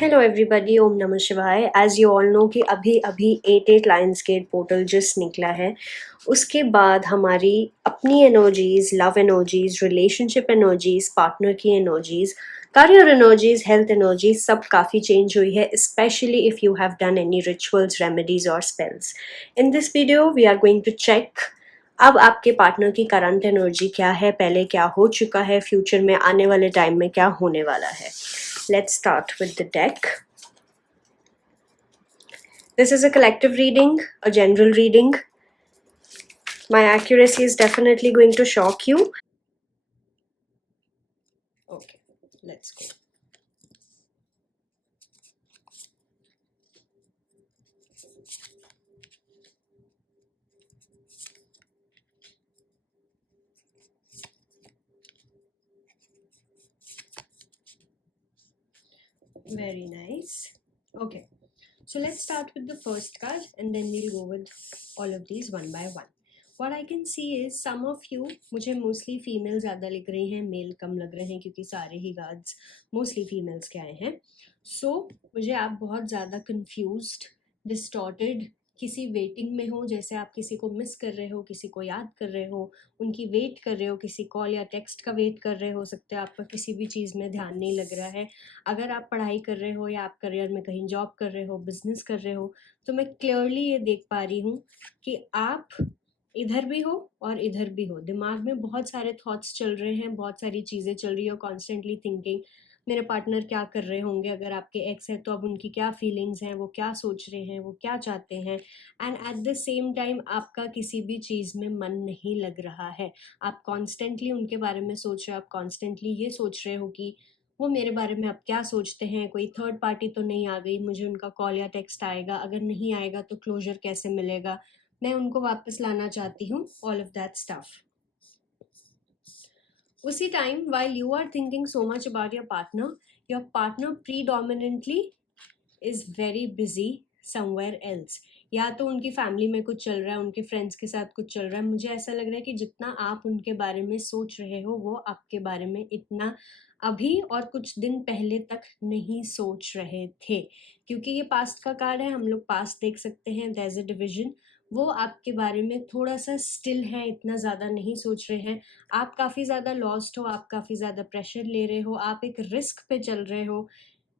Hello everybody, ओम नमः शिवाय। As you all know कि अभी अभी 88 लायंसगेट पोर्टल जस्ट निकला है। उसके बाद हमारी अपनी energies, love energies, relationship energies, partner की energies, career energies, health energies सब काफ़ी चेंज हुई है, specially if you have done any rituals, remedies और spells. In this video we are going to check अब आपके पार्टनर की करंट एनर्जी क्या है, पहले क्या हो चुका है, फ्यूचर में आने वाले टाइम में क्या होने वाला है। Let's start with the deck. This is a collective reading, a general reading. My accuracy is definitely going to shock you. Okay, let's go. Very nice. Okay, so let's start with the first card and then we'll go with all of these one by one. What I can see is some of you, मुझे mostly female ज़्यादा लग रही हैं, mail कम लग रहे हैं क्योंकि सारे ही cards mostly females के आए हैं. So मुझे आप बहुत ज़्यादा confused, distorted, किसी वेटिंग में हो, जैसे आप किसी को मिस कर रहे हो, किसी को याद कर रहे हो, उनकी वेट कर रहे हो, किसी कॉल या टेक्स्ट का वेट कर रहे हो सकते हैं, आपका किसी भी चीज़ में ध्यान नहीं लग रहा है. अगर आप पढ़ाई कर रहे हो या आप करियर में कहीं जॉब कर रहे हो, बिजनेस कर रहे हो, तो मैं क्लियरली ये देख पा रही हूँ कि आप इधर भी हो और इधर भी हो. दिमाग में बहुत सारे थॉट्स चल रहे हैं, बहुत सारी चीज़ें चल रही हो, कॉन्स्टेंटली थिंकिंग मेरे पार्टनर क्या कर रहे होंगे, अगर आपके एक्स है तो अब उनकी क्या फीलिंग्स हैं, वो क्या सोच रहे हैं, वो क्या चाहते हैं. And at the same time आपका किसी भी चीज़ में मन नहीं लग रहा है. आप कॉन्स्टेंटली उनके बारे में सोच रहे हो, आप कॉन्स्टेंटली ये सोच रहे हो कि वो मेरे बारे में अब क्या सोचते हैं, कोई थर्ड पार्टी तो नहीं आ गई, मुझे उनका कॉल या टेक्स्ट आएगा, अगर नहीं आएगा तो क्लोजर कैसे मिलेगा, मैं उनको वापस लाना चाहती हूँ, ऑल ऑफ दैट स्टफ. उसी time while you are thinking so much about your partner predominantly is very busy somewhere else. या तो उनकी फैमिली में कुछ चल रहा है, उनके फ्रेंड्स के साथ कुछ चल रहा है. मुझे ऐसा लग रहा है कि जितना आप उनके बारे में सोच रहे हो, वो आपके बारे में इतना अभी और कुछ दिन पहले तक नहीं सोच रहे थे. क्योंकि ये पास्ट का कार्ड है, हम लोग पास्ट देख सकते हैं, देयर इज अ डिविजन. वो आपके बारे में थोड़ा सा स्टिल है, इतना ज़्यादा नहीं सोच रहे हैं. आप काफ़ी ज़्यादा लॉस्ट हो, आप काफ़ी ज़्यादा प्रेशर ले रहे हो, आप एक रिस्क पे चल रहे हो.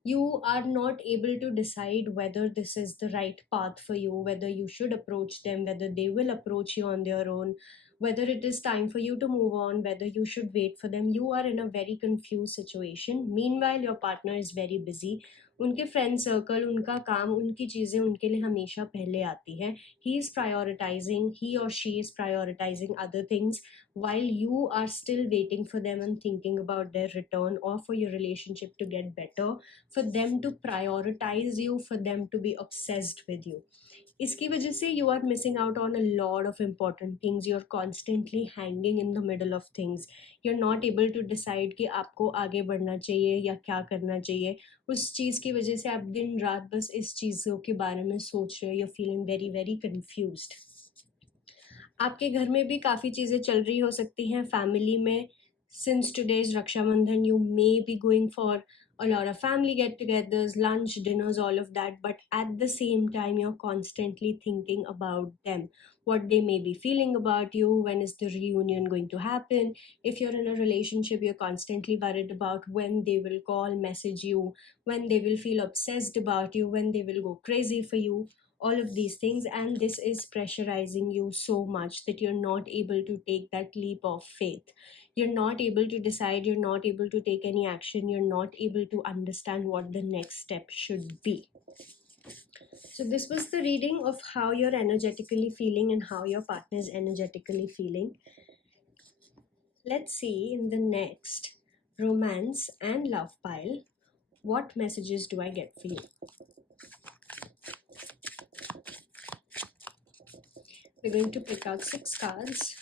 You are not able to decide whether this is the right path for you, whether you should approach them, whether they will approach you on their own, whether it is time for you to move on, whether you should wait for them. You are in a very confused situation. Meanwhile your partner is very busy. उनके friend circle, उनका काम, उनकी चीज़ें उनके लिए हमेशा पहले आती हैं. He is prioritizing, he or she is prioritizing other things while you are still waiting for them and thinking about their return or for your relationship to get better, for them to prioritize you, for them to be obsessed with you. इसकी वजह से you are missing out on a lot of important things. You're constantly hanging in the middle of things. You're not able to decide कि आपको आगे बढ़ना चाहिए या क्या करना चाहिए. उस चीज़ की वजह से आप दिन रात बस इस चीज़ों के बारे में सोच रहे हो. You're feeling very very confused. आपके घर में भी काफ़ी चीज़ें चल रही हो सकती हैं, फैमिली में. Since today's Rakshabandhan, you may be going for a lot of family get-togethers, lunch, dinners, all of that, but at the same time, you're constantly thinking about them, what they may be feeling about you, when is the reunion going to happen. If you're in a relationship, you're constantly worried about when they will call, message you, when they will feel obsessed about you, when they will go crazy for you, all of these things. And this is pressurizing you so much that you're not able to take that leap of faith. You're not able to decide, you're not able to take any action, you're not able to understand what the next step should be. So this was the reading of how you're energetically feeling and how your partner is energetically feeling. Let's see in the next romance and love pile, what messages do I get for you? We're going to pick out 6 cards.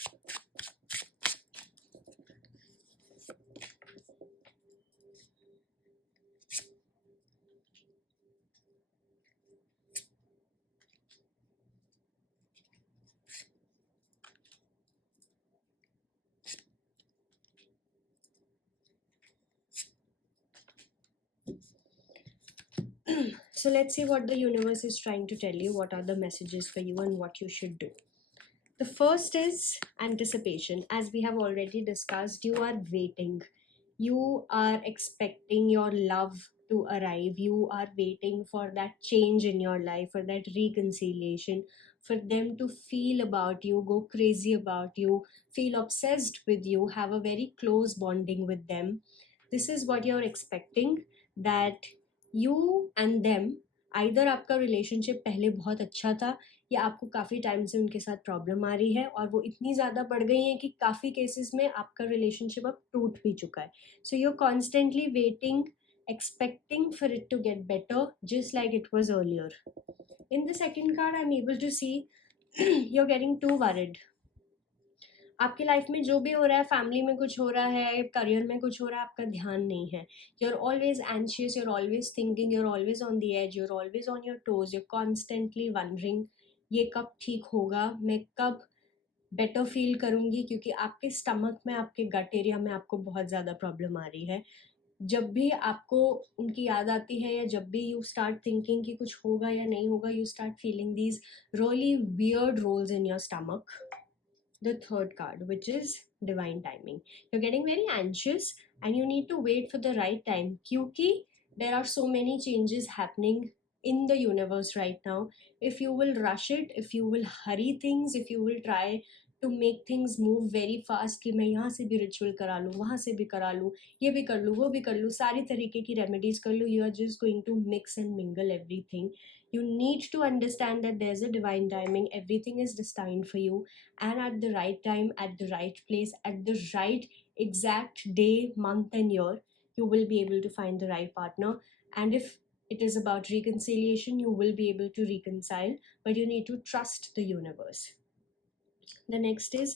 So let's see what the universe is trying to tell you. What are the messages for you and what you should do? The first is anticipation. As we have already discussed, you are waiting. You are expecting your love to arrive. You are waiting for that change in your life, for that reconciliation, for them to feel about you, go crazy about you, feel obsessed with you, have a very close bonding with them. This is what you're expecting, that you and them, either आपका relationship पहले बहुत अच्छा था या आपको काफ़ी time से उनके साथ प्रॉब्लम आ रही है और वो इतनी ज़्यादा बढ़ गई है कि काफ़ी केसेस में आपका रिलेशनशिप अब टूट भी चुका है. So you are constantly waiting, expecting for it to get better, just like it was earlier. In the second card, I'm able to see you're getting too worried. आपकी लाइफ में जो भी हो रहा है, फैमिली में कुछ हो रहा है, करियर में कुछ हो रहा है, आपका ध्यान नहीं है. You are always anxious, you are always thinking, you are always on the edge, you are always on your toes, you are constantly wondering ये कब ठीक होगा, मैं कब बेटर फील करूँगी, क्योंकि आपके स्टमक में, आपके गट एरिया में आपको बहुत ज़्यादा प्रॉब्लम आ रही है. जब भी आपको उनकी याद आती है या जब भी यू स्टार्ट थिंकिंग कि कुछ होगा या नहीं होगा, you start feeling these really weird rolls in your stomach. The third card, which is divine timing. You're getting very anxious and you need to wait for the right time, kyunki there are so many changes happening in the universe right now. If you will rush it, if you will hurry things, if you will try to make things move very fast कि मैं यहाँ से भी ritual करा लूँ, वहाँ से भी करा लूँ, ये भी कर लूँ, वो भी कर लूँ, सारी तरीके की रेमेडीज कर लूँ, you are just going to mix and mingle everything. You need to understand that there's a divine timing. Everything is destined for you, and at the right time, at the right place, at the right exact day, month, and year, you will be able to find the right partner. And if it is about reconciliation, you will be able to reconcile, but you need to trust the universe. The next is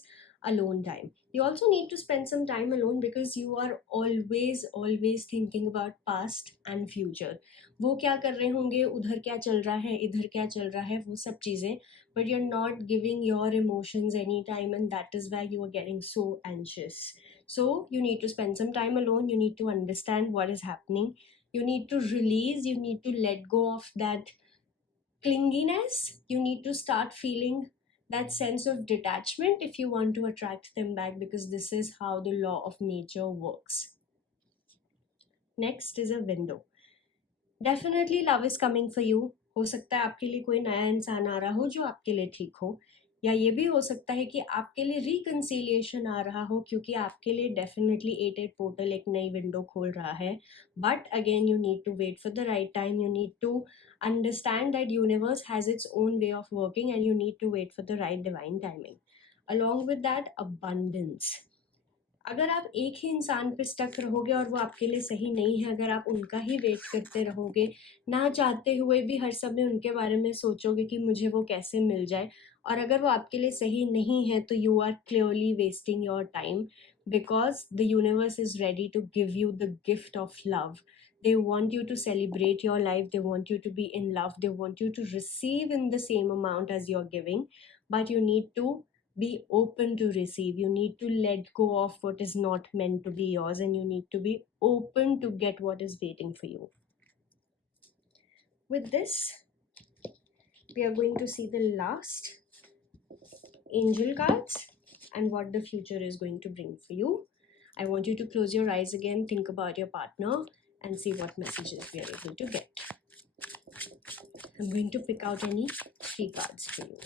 alone time. You also need to spend some time alone because you are always thinking about past and future. वो क्या कर रहे होंगे, उधर क्या चल रहा है, इधर क्या चल रहा है, वो सब चीज़ें, but you're not giving your emotions any time, and that is why you are getting so anxious. So you need to spend some time alone. You need to understand what is happening. You need to release, you need to let go of that clinginess. You need to start feeling that sense of detachment if you want to attract them back, because this is how the law of nature works. Next is a window. Definitely love is coming for you. हो सकता है आपके लिए कोई नया इंसान आ रहा हो जो आपके लिए ठीक हो, या ये भी हो सकता है कि आपके लिए रिकन्सिलिएशन आ रहा हो, क्योंकि आपके लिए डेफिनेटली 8-8 पोर्टल एक नई विंडो खोल रहा है. But again you need to wait for the right time. You need to understand that universe has its own way of working, and you need to wait for the right divine timing. Along with that, abundance. अगर आप एक ही इंसान पे stuck रहोगे और वो आपके लिए सही नहीं है, अगर आप उनका ही वेट करते रहोगे, ना चाहते हुए भी हर समय उनके बारे में सोचोगे कि मुझे वो कैसे मिल जाए, और अगर वो आपके लिए सही नहीं है, तो you are clearly wasting your time, because the universe is ready to give you the gift of love. They want you to celebrate your life, they want you to be in love, they want you to receive in the same amount as you're giving, but you need to be open to receive. You need to let go of what is not meant to be yours, and you need to be open to get what is waiting for you. With this, we are going to see the last angel cards and what the future is going to bring for you. I want you to close your eyes again, think about your partner, and see what messages we are able to get. I'm going to pick out any 3 cards for you.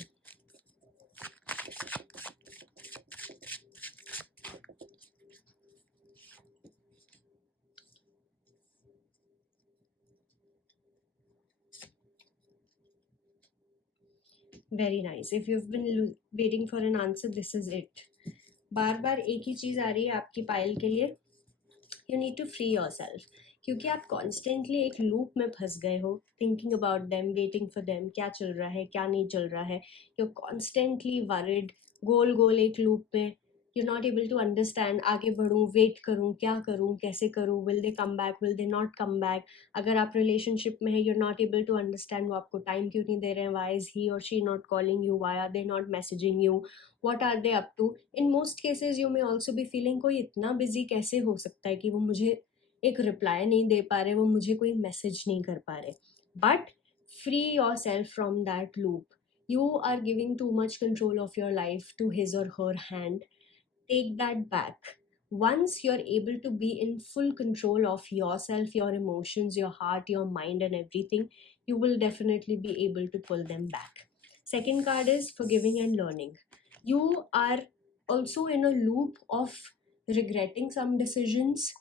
Very nice. If you've been waiting for an answer, this is it. बार बार एक ही चीज़ आ रही है आपकी पायल के लिए. You need to free yourself, क्योंकि आप constantly एक loop में फंस गए हो, thinking about them, waiting for them, क्या चल रहा है, क्या नहीं चल रहा है. यू कॉन्स्टेंटली वरिड, गोल गोल एक लूप पे. You not able to understand, आगे बढ़ूँ, वेट करूँ, क्या करूँ, कैसे करूँ, will they come back, will they not come back. अगर आप रिलेशनशिप में है, you are not able to understand वो आपको टाइम क्यों नहीं दे रहे हैं, वाई इज़ ही और she not calling you, why are they not messaging you, what are they up to. In most cases you may also be feeling कोई इतना busy कैसे हो सकता है कि वो मुझे एक रिप्लाई नहीं दे पा रहे, वो मुझे कोई मैसेज नहीं कर पा रहे. but free yourself from that loop. You are giving too much control of your life to his or her hand. Take that back. Once you're able to be in full control of yourself, your emotions, your heart, your mind, and everything, you will definitely be able to pull them back. Second card is forgiving and learning. You are also in a loop of regretting some decisions,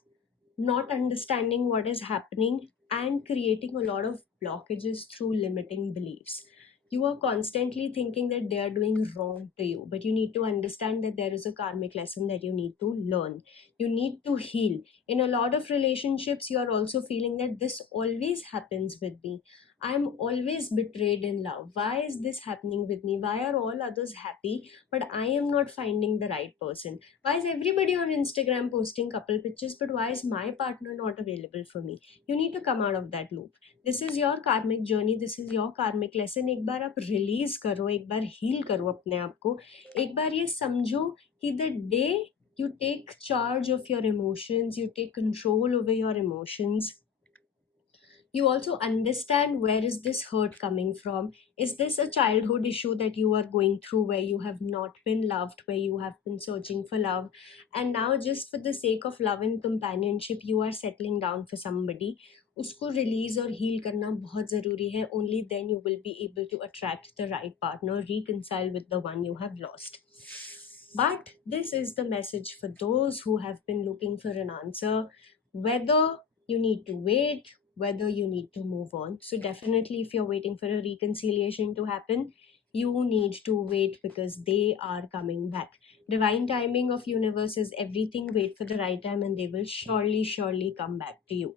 not understanding what is happening, and creating a lot of blockages through limiting beliefs. You are constantly thinking that they are doing wrong to you, but you need to understand that there is a karmic lesson that you need to learn. You need to heal. In a lot of relationships, you are also feeling that this always happens with me. I'm always betrayed in love. Why is this happening with me? Why are all others happy, but I am not finding the right person? Why is everybody on Instagram posting couple pictures, but why is my partner not available for me? You need to come out of that loop. This is your karmic journey, this is your karmic lesson. एक बार आप release करो, एक बार heal करो अपने आप को. एक बार ये समझो कि the day you take charge of your emotions, you take control over your emotions, you also understand where is this hurt coming from. Is this a childhood issue that you are going through, where you have not been loved, where you have been searching for love, and now just for the sake of love and companionship you are settling down for somebody? उसको release और heal करना बहुत ज़रूरी है. Only then you will be able to attract the right partner, reconcile with the one you have lost. But this is the message for those who have been looking for an answer, whether you need to wait, whether you need to move on. So definitely, if you're waiting for a reconciliation to happen, you need to wait, because they are coming back. Divine timing of universe is everything. Wait for the right time and they will surely come back to you.